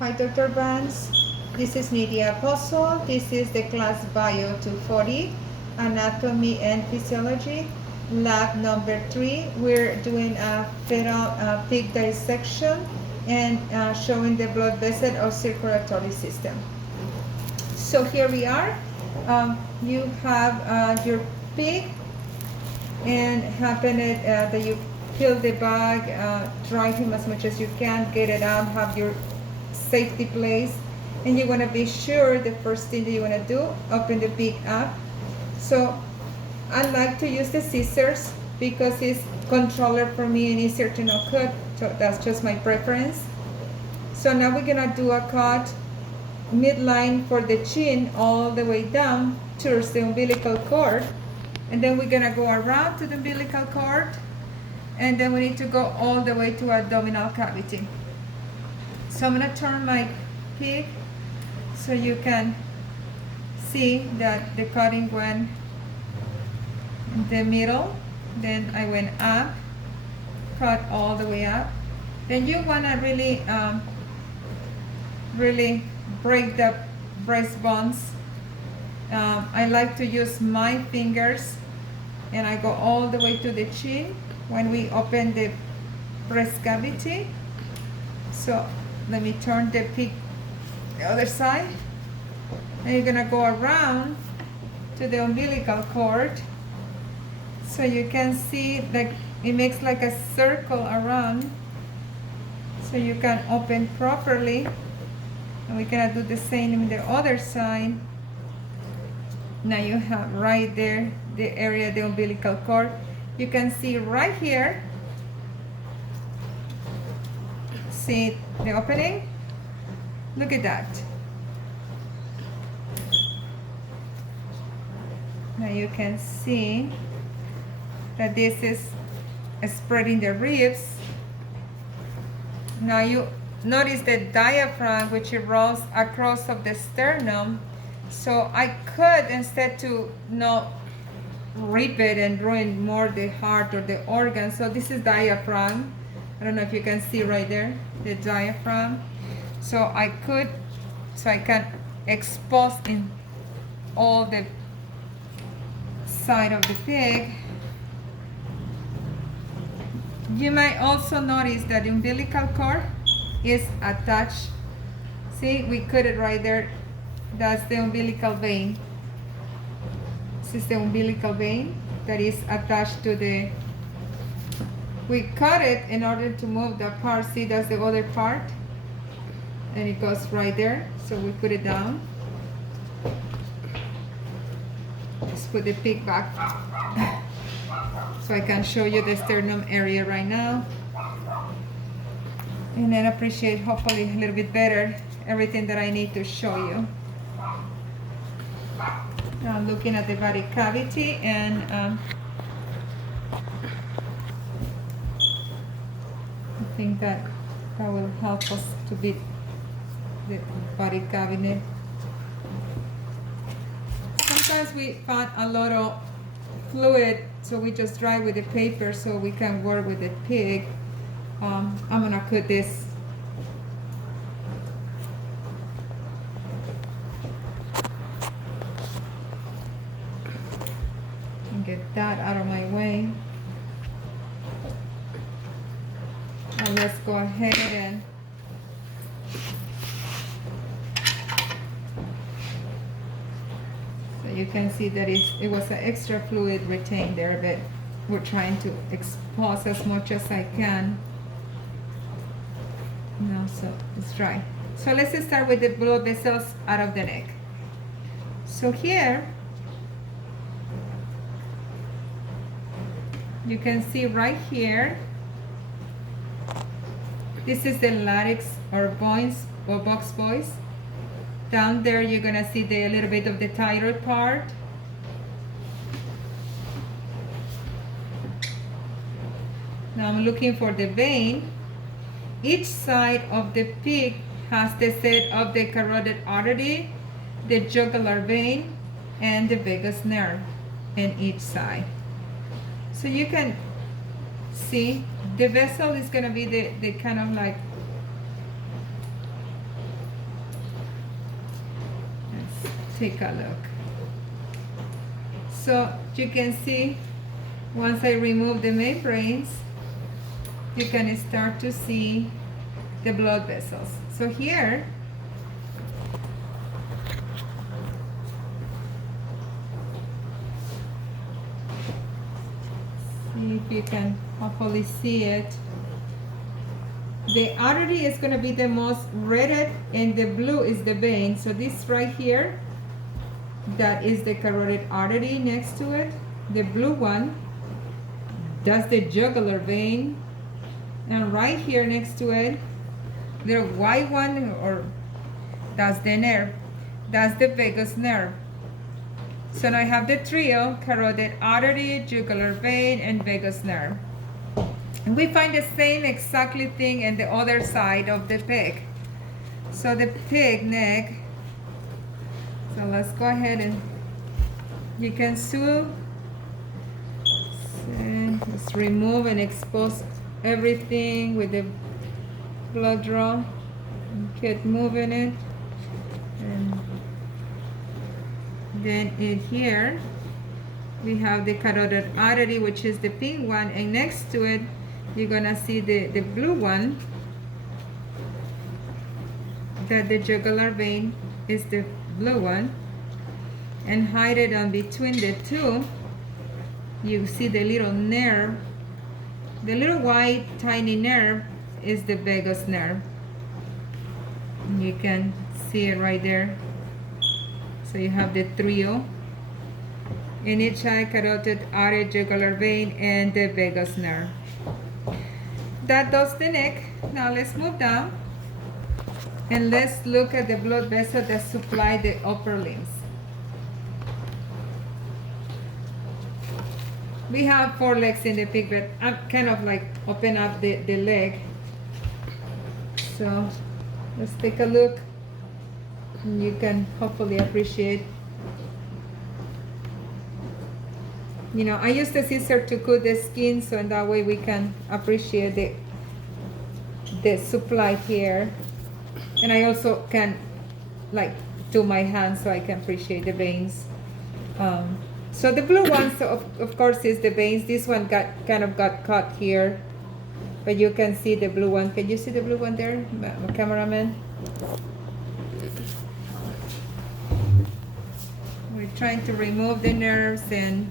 Hi, Dr. Vance. This is Nydia Apostle. This is the class Bio 240, Anatomy and Physiology, lab number 3. We're doing a fetal pig dissection and showing the blood vessel or circulatory system. So here we are. You have your pig, and happen it that you fill the bag, dry him as much as you can, get it out, have your safety place, and you want to be sure the first thing that you want to do, open the pig up. So I like to use the scissors because it's controller for me and easier to not cut, so that's just my preference. So now we're gonna do a cut midline for the chin all the way down towards the umbilical cord, and then we're gonna go around to the umbilical cord, and then we need to go all the way to abdominal cavity. So I'm gonna turn my pig so you can see that the cutting went in the middle, then I went up, cut all the way up. Then you wanna really really break the breast bones. I like to use my fingers, and I go all the way to the chin when we open the breast cavity. So let me turn the pig the other side, and you're gonna go around to the umbilical cord so you can see like it makes like a circle around, so you can open properly. And we're gonna do the same in the other side. Now you have right there the area, the umbilical cord. You can see right here, see the opening? Look at that. Now you can see that this is spreading the ribs. Now you notice the diaphragm, which it rolls across of the sternum. So I could, instead to not rip it and ruin more the heart or the organ. So this is diaphragm. I don't know if you can see right there, the diaphragm. So I can expose in all the side of the pig. You might also notice that the umbilical cord is attached. See, we cut it right there. That's the umbilical vein. This is the umbilical vein that is attached to the, we cut it in order to move the part. See, that's the other part, and it goes right there. So we put it down. Let's put the pig back so I can show you the sternum area right now, and then appreciate hopefully a little bit better everything that I need to show you. Now I'm looking at the body cavity, and I think that will help us to beat the body cavity. Sometimes we find a lot of fluid, so we just dry with the paper so we can work with the pig. I'm gonna cut this. And get that out of my way. And let's go ahead and you can see that it was an extra fluid retained there, but we're trying to expose as much as I can. Now, so it's dry. So let's start with the blood vessels out of the neck. So here, you can see right here, this is the larynx or bones or box voice. Down there, you're gonna see a little bit of the thyroid part. Now I'm looking for the vein. Each side of the pig has the set of the carotid artery, the jugular vein, and the vagus nerve in each side. So you can see the vessel is gonna be the kind of like take a look. So you can see, once I remove the membranes, you can start to see the blood vessels. So here, see if you can hopefully see it. The artery is going to be the most reded, and the blue is the vein. So this right here, that is the carotid artery. Next to it, the blue one, that's the jugular vein. And right here next to it, the white one, or that's the nerve, that's the vagus nerve. So now I have the trio: carotid artery, jugular vein, and vagus nerve. And we find the same exactly thing in the other side of the pig. So the pig neck, so let's go ahead and you can sew. And let's remove and expose everything with the blood draw. Keep moving it. And then in here we have the carotid artery, which is the pink one, and next to it you're gonna see the blue one, that the jugular vein is the blue one, and hide it on between the two. You see the little nerve, the little white tiny nerve is the vagus nerve. You can see it right there. So you have the trio in each eye: carotid artery, jugular vein, and the vagus nerve. That does the neck. Now let's move down and let's look at the blood vessel that supply the upper limbs. We have 4 legs in the pig, but I'm kind of like open up the leg. So let's take a look. And you can hopefully appreciate. You know, I use the scissor to cut the skin, so in that way we can appreciate the supply here. And I also can like do my hands so I can appreciate the veins. So the blue one, so of course, is the veins. This one got cut here, but you can see the blue one. Can you see the blue one there, cameraman? We're trying to remove the nerves and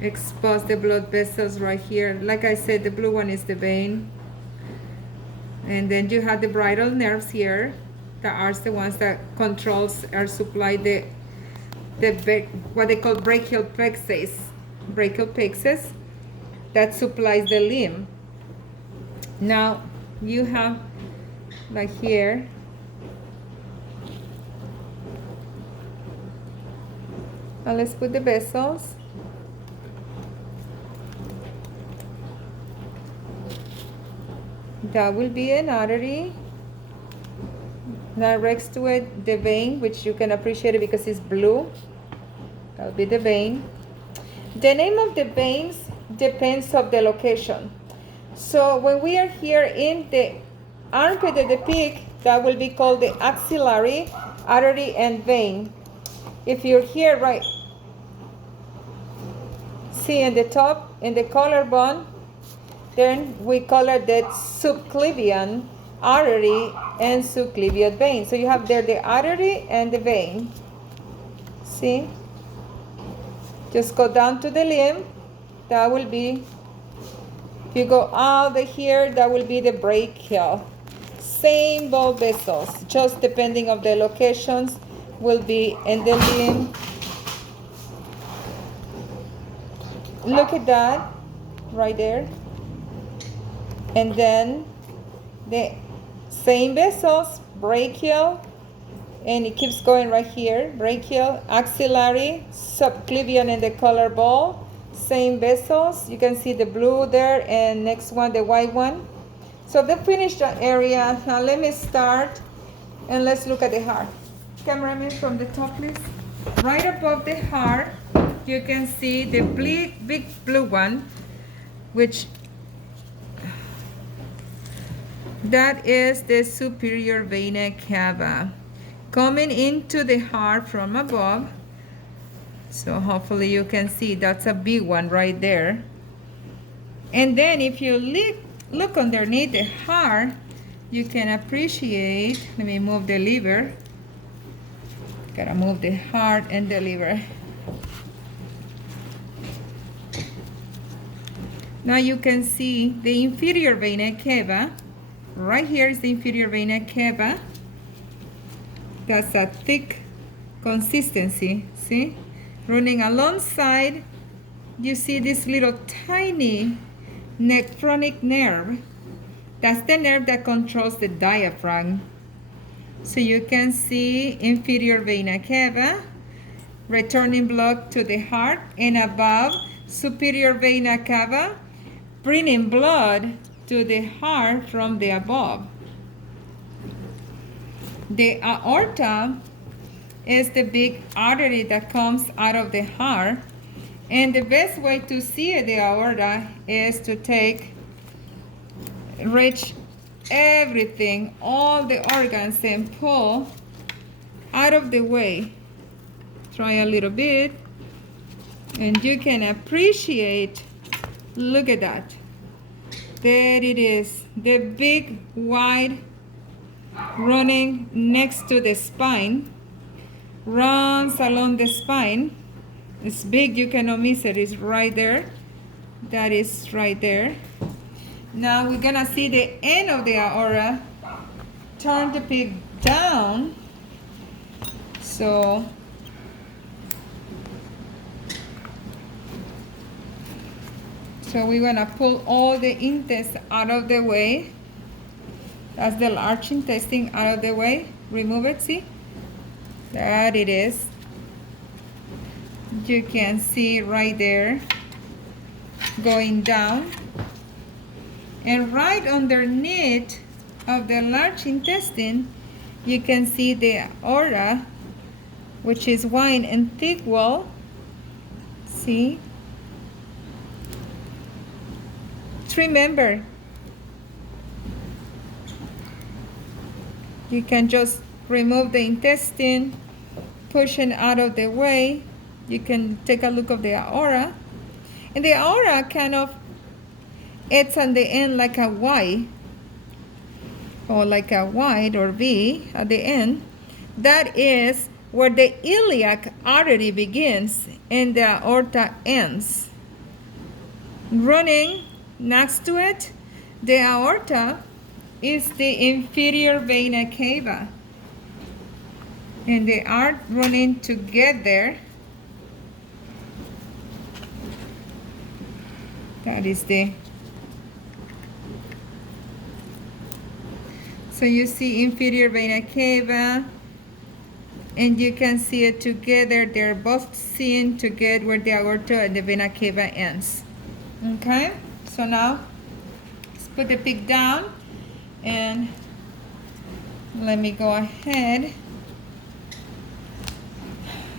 expose the blood vessels right here. Like I said, the blue one is the vein. And then you have the bridal nerves here that are the ones that controls or supply the what they call brachial plexus that supplies the limb. Now you have like here let's put the vessels. That will be an artery. Now next to it, the vein, which you can appreciate it because it's blue. That'll be the vein. The name of the veins depends on the location. So when we are here in the armpit of the pig, that will be called the axillary artery and vein. If you're here, right, see in the top, in the collarbone, then we call it the subclavian artery and subclavian vein. So you have there the artery and the vein. See? Just go down to the limb. That will be, if you go out of here, that will be the brachial. Same blood vessels, just depending on the locations, will be in the limb. Look at that, right there. And then the same vessels, brachial, and it keeps going right here, brachial, axillary, subclavian, and the collarbone, same vessels. You can see the blue there, and next one, the white one. So they finished that area. Now let me start, and let's look at the heart. Cameraman, from the top, please. Right above the heart, you can see the big blue one, which that is the superior vena cava. coming into the heart from above. So hopefully you can see that's a big one right there. And then if you look underneath the heart, you can appreciate, let me move the liver. Gotta move the heart and the liver. Now you can see the inferior vena cava. Right here is the inferior vena cava. That's a thick consistency, see? Running alongside, you see this little tiny nephronic nerve. That's the nerve that controls the diaphragm. So you can see inferior vena cava, returning blood to the heart, and above, superior vena cava, bringing blood to the heart from the above. The aorta is the big artery that comes out of the heart, and the best way to see the aorta is to reach everything, all the organs, and pull out of the way. Try a little bit, and you can appreciate, look at that. There it is, the big, wide, running next to the spine, runs along the spine. It's big, you cannot miss it. It's right there. That is right there. Now we're gonna see the end of the aorta. Turn the pig down. So we're gonna pull all the intestine out of the way. That's the large intestine out of the way. Remove it, see? That it is. You can see right there, going down. And right underneath of the large intestine, you can see the aorta, which is wide and thick wall. See? Remember, you can just remove the intestine, push it out of the way. You can take a look of the aorta. And the aorta kind of, it's on the end like a Y, or like a Y or V at the end. That is where the iliac artery begins and the aorta ends. Running next to it, the aorta, is the inferior vena cava. And they are running together. That is so you see inferior vena cava, and you can see it together. They're both seen together where the aorta and the vena cava ends. Okay, so now let's put the pig down, and let me go ahead.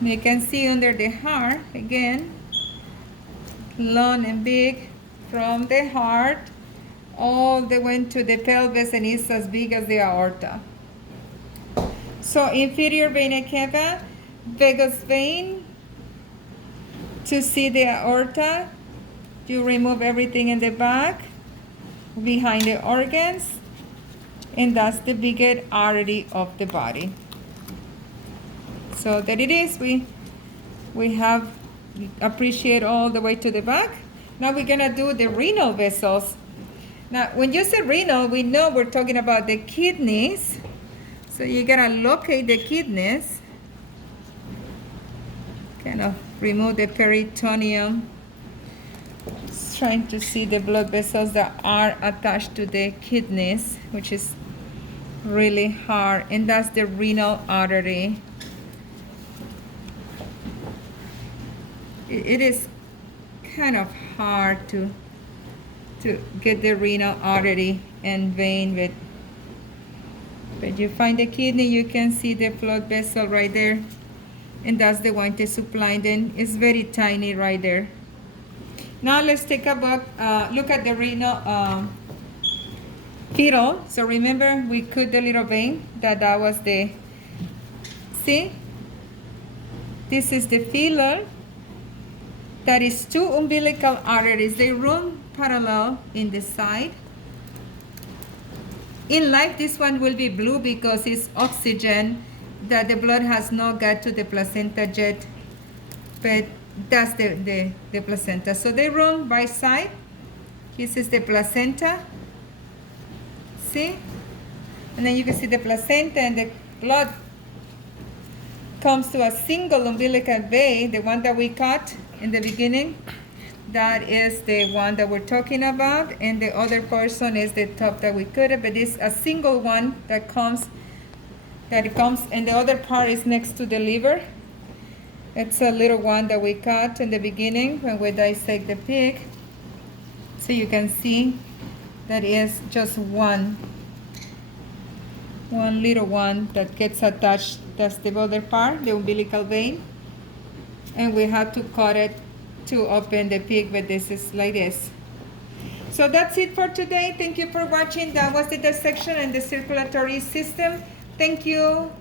You can see under the heart again, long and big from the heart all the way to the pelvis, and it's as big as the aorta. So inferior vena cava, vagus vein. To see the aorta, you remove everything in the back, behind the organs, and that's the biggest artery of the body. So that it is, we have appreciate all the way to the back. Now we're gonna do the renal vessels. Now when you say renal, we know we're talking about the kidneys. So you gotta locate the kidneys. Kind of remove the peritoneum. Just trying to see the blood vessels that are attached to the kidneys, which is really hard, and that's the renal artery. It is kind of hard to get the renal artery and vein, but you find the kidney, you can see the blood vessel right there, and that's the one to supply. Then it's very tiny right there. Now let's take a look at the renal fetal. So remember, we cut the little vein, that was the See? This is the filler. That is 2 umbilical arteries. They run parallel in the side. In life, this one will be blue because it's oxygen that the blood has not got to the placenta yet. But that's the placenta. So they run by side. This is the placenta. See? And then you can see the placenta and the blood comes to a single umbilical vein, the one that we cut in the beginning. That is the one that we're talking about, and the other portion is the top that we cut it, but it's a single one that comes, and the other part is next to the liver. It's a little one that we cut in the beginning when we dissect the pig. So you can see that is just one little one that gets attached. That's the other part, the umbilical vein. And we have to cut it to open the pig, but this is like this. So that's it for today. Thank you for watching. That was the dissection and the circulatory system. Thank you.